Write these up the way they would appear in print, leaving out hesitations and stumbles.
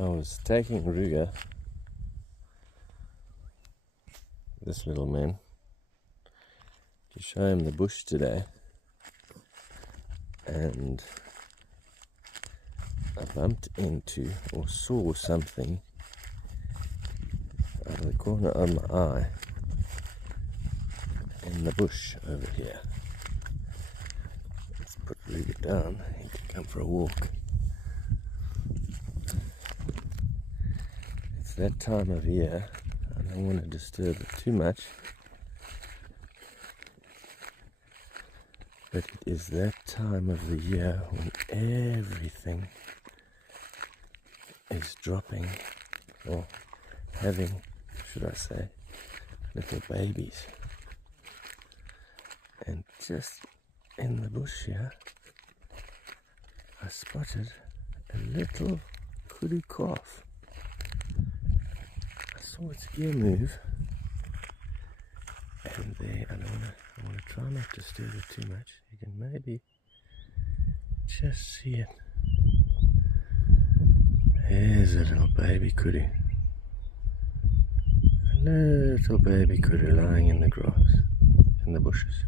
I was taking Ruger, this little man, to show him the bush today, and I bumped into or saw something out of the corner of my eye in the bush over here. Let's put Ruger down, he can come for a walk. It's that time of year, I don't want to disturb it too much, but it is that time of the year when everything is dropping, or having, should I say, little babies. And just in the bush here, I spotted a little kudu calf. I saw its ear move, and there, I want to try not to disturb it too much. You can maybe just see it. There's a little baby kudu. A little baby kudu lying in the grass, in the bushes.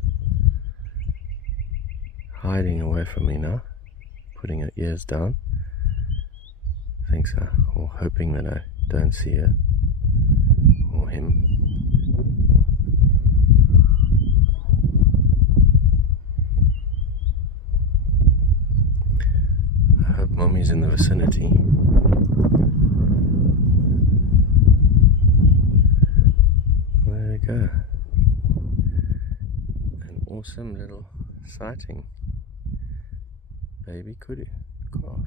Hiding away from me now, putting her ears down. Thinks or hoping that I don't see her, or him. I hope Mommy's in the vicinity. There we go. An awesome little sighting. Baby kudu calf.